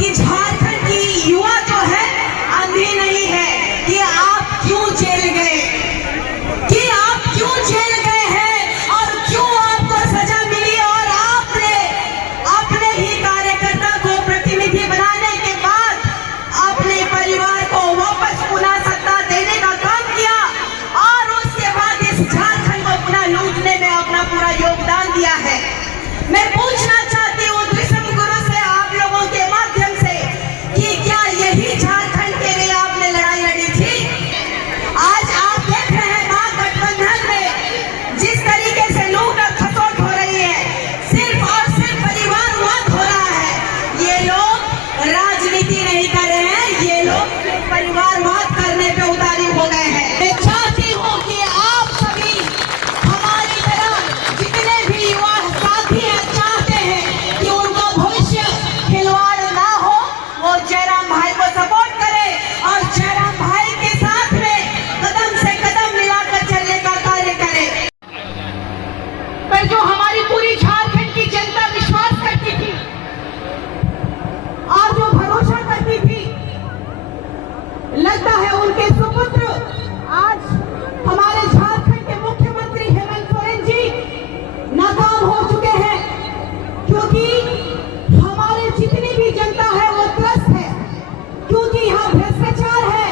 कि झारखंड की युवा जो है अंधी नहीं है कि आप क्यों जेल गए, कि आप क्यों जेल गए हैं और क्यों आपको सजा मिली, और आपने अपने ही कार्यकर्ता को प्रतिनिधि बनाने के बाद अपने परिवार को वापस पुनः सत्ता देने का काम किया और उसके बाद इस झारखंड को पुनः लूटने में अपना पूरा योगदान दिया है। मैं पूछना चाहती हूँ विश्व गुरु से आप लोगों के माध्यम से कि क्या यही झारखंड के लिए आपने लड़ाई लड़ी थी? आज आप देख रहे हैं महागठबंधन में जिस तरीके से लूट और खसोट हो रही है, सिर्फ और सिर्फ परिवारवाद हो रहा है। ये लोग राजनीति नहीं कर रहे हैं, ये लोग परिवारवाद करने पे उतारू हो गए हैं। मैं चाहती हूँ कि आप सभी हमारी तरह जितने भी युवा साथी हैं चाहते हैं कि उनका भविष्य खिलवाड़ ना हो, वो जयराम भाई को सपोर्ट करे और जयराम भाई के साथ में कदम से कदम मिलाकर चलने का कार्य करे। पर जो हमारी पूरी झारखंड की जनता विश्वास करती थी और जो भरोसा करती थी, लगता है उनके सुपुत्र आज हमारे झारखंड के मुख्यमंत्री हेमंत सोरेन जी नाकाम हो चुके हैं, क्योंकि हमारे जितनी भी जनता है वो त्रस्त है, क्योंकि यहाँ भ्रष्टाचार है,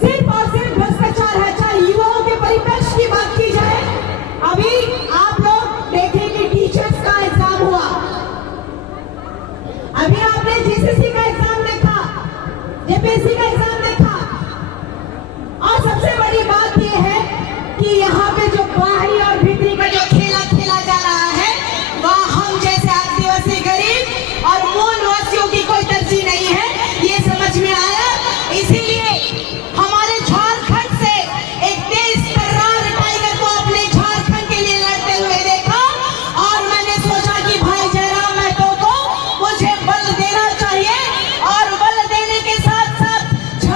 सिर्फ और सिर्फ भ्रष्टाचार है। चाहे युवाओं के परिप्रेक्ष्य की बात की जाए, अभी आप लोग देखें कि टीचर्स का एग्जाम हुआ, अभी आपने जेसीसी का एग्जाम देखा, जेपीएससी का एग्जाम देखा, और सबसे बड़ी बात यह है कि यहाँ पे जो बाहरी और भीतरी का जो खेला खेला जा रहा है, वह हम जैसे आदिवासी गरीब और मूल वासियों की कोई तरजीह नहीं है, ये समझ में आया। इसीलिए हमारे झारखंड से एक तेज तर्रार टाइगर को अपने झारखंड के लिए लड़ते हुए देखा और मैंने सोचा कि भाई जयराम महतो को मुझे बल देना चाहिए और बल देने के साथ साथ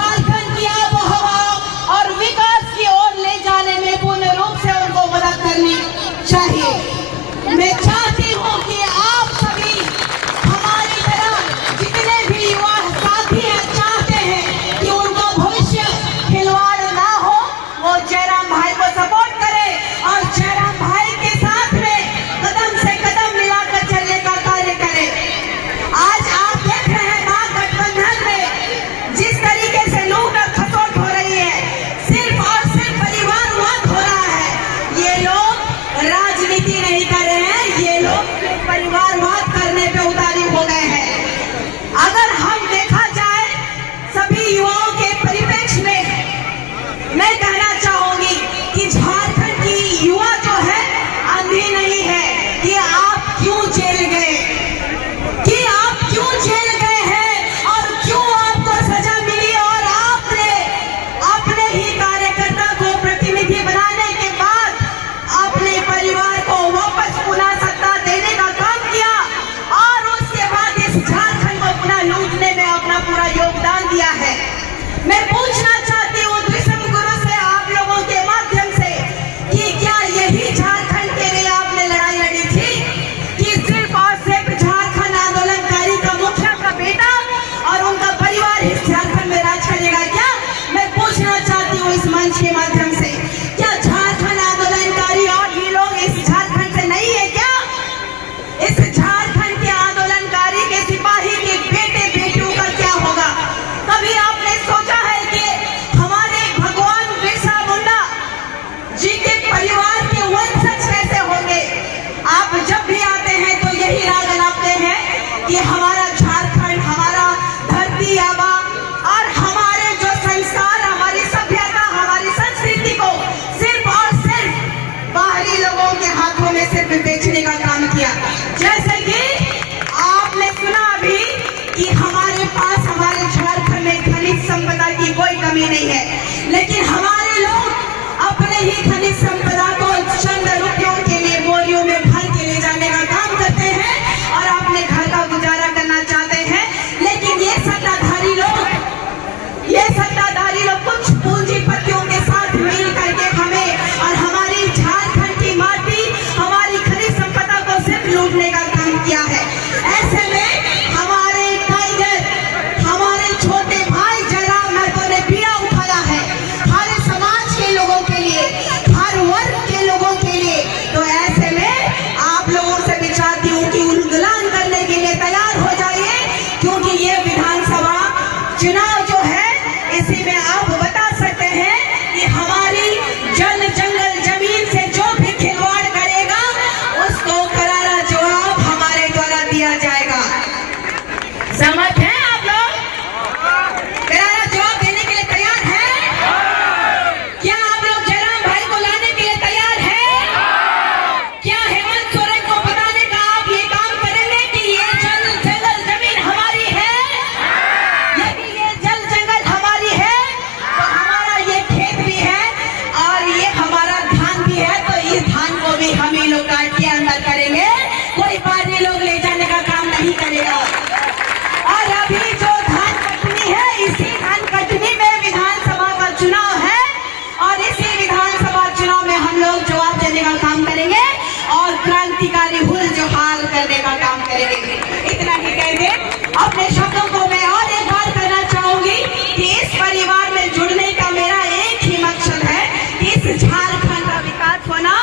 अपने शब्दों को मैं और एक बार करना चाहूंगी कि इस परिवार में जुड़ने का मेरा एक ही मकसद है कि इस झारखंड का विकास होना।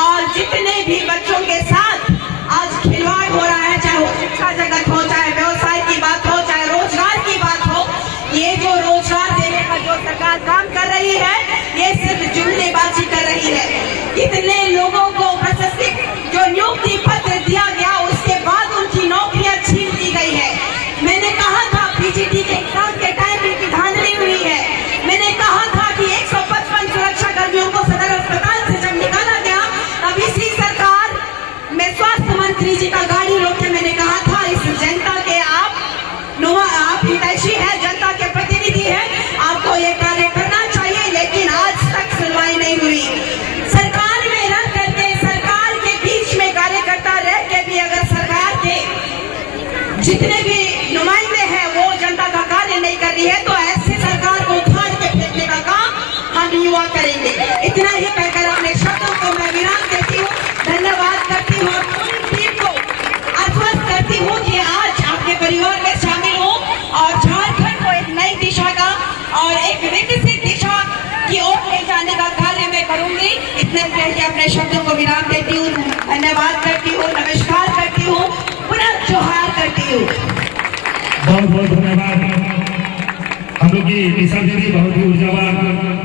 और जितने भी बच्चों के साथ आज खिलवाड़ हो रहा है, चाहे वो शिक्षा जगत हो, चाहे व्यवसाय की बात हो, चाहे रोजगार की बात हो, ये जो रोजगार देने का जो सरकार काम कर रही है, ये सिर्फ जुमलेबाजी कर रही है। कितने लोगों को प्रशस्ति जो नियुक्ति पत्र दिया गया, उसके बाद उनकी नौकरियां छीन ली गई है। मैंने कहा था पीजीटी के एग्जाम के टाइम इनकी धांधली हुई है। मैंने कहा था कि 155 सुरक्षा कर्मियों को सदर अस्पताल से जब निकाला गया, तब इसी सरकार में स्वास्थ्य मंत्री जी का गाड़ी रोक के मैंने कहा था इस जनता के आप हितैषी है, जनता के प्रतिनिधि है, आपको ये कार्य करना चाहिए। लेकिन आज तक सुनवाई नहीं हुई। सरकार में रह करके, सरकार के बीच में कार्यकर्ता रह के भी अगर सरकार के जितने भी नुमाइंदे हैं वो जनता का कार्य नहीं कर रही है, तो ऐसे सरकार को उखाड़ के फेंकने का काम हम युवा करेंगे। इतना ही कहकर अपने शब्दों को मैं विराम देती हूँ, धन्यवाद करती हूँ और पूरी टीम को आश्वस्त करती हूँ कि आज आपके परिवार में शामिल हो और झारखंड को एक नई दिशा का और एक विकसित दिशा की ओर ले जाने का कार्य मैं करूंगी। इतने कह के अपने शब्दों को विराम देती हूँ, धन्यवाद करती हूँ, नमस्कार करती हूँ, पुनः जोहार करती हूँ। बहुत बहुत धन्यवाद। हम लोग की दिशा दीदी बहुत ही ऊर्जावान